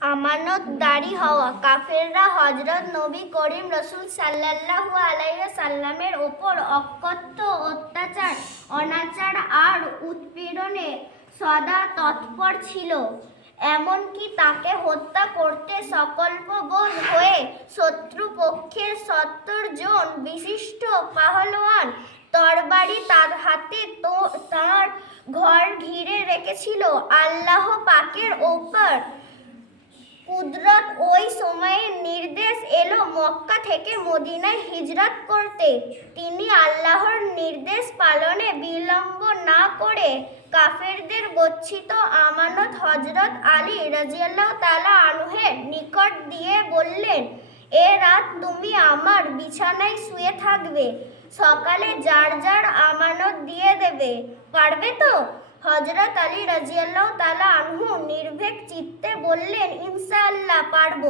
আমানতদারি হওয়া। কাফেররা হজরত নবী করিম রসুল সাল্লাল্লাহু আলাইহি সাল্লামের ওপর অকথ্য অত্যাচার, অনাচার আর উৎপীড়নে সদা তৎপর ছিল। এমনকি তাকে হত্যা করতে সকল্পবোধ হয়ে শত্রুপক্ষের সত্তর জন বিশিষ্ট পাহলোয়ান তরবারি তার হাতে তো তার ঘর ঘিরে রেখেছিল। আল্লাহ পাকের ওপর এলো মক্কা থেকে মদিনায় হিজরত করতে। তিনি আল্লাহর নির্দেশ পালনে বিলম্ব না করে কাফেরদের গচ্ছিত আমানত হজরত আলী রাজিয়াল্লাহ তালা আনুহের নিকট দিয়ে বললেন, এ রাত তুমি আমার বিছানায় শুয়ে থাকবে। সকালে যার যার আমানত দিয়ে দেবে। পারবে তো? হজরত আলী রাজিয়াল্লাহ তালা আনহু নির্ভেক চিত্তে বললেন, ইনশাআল্লাহ পারব।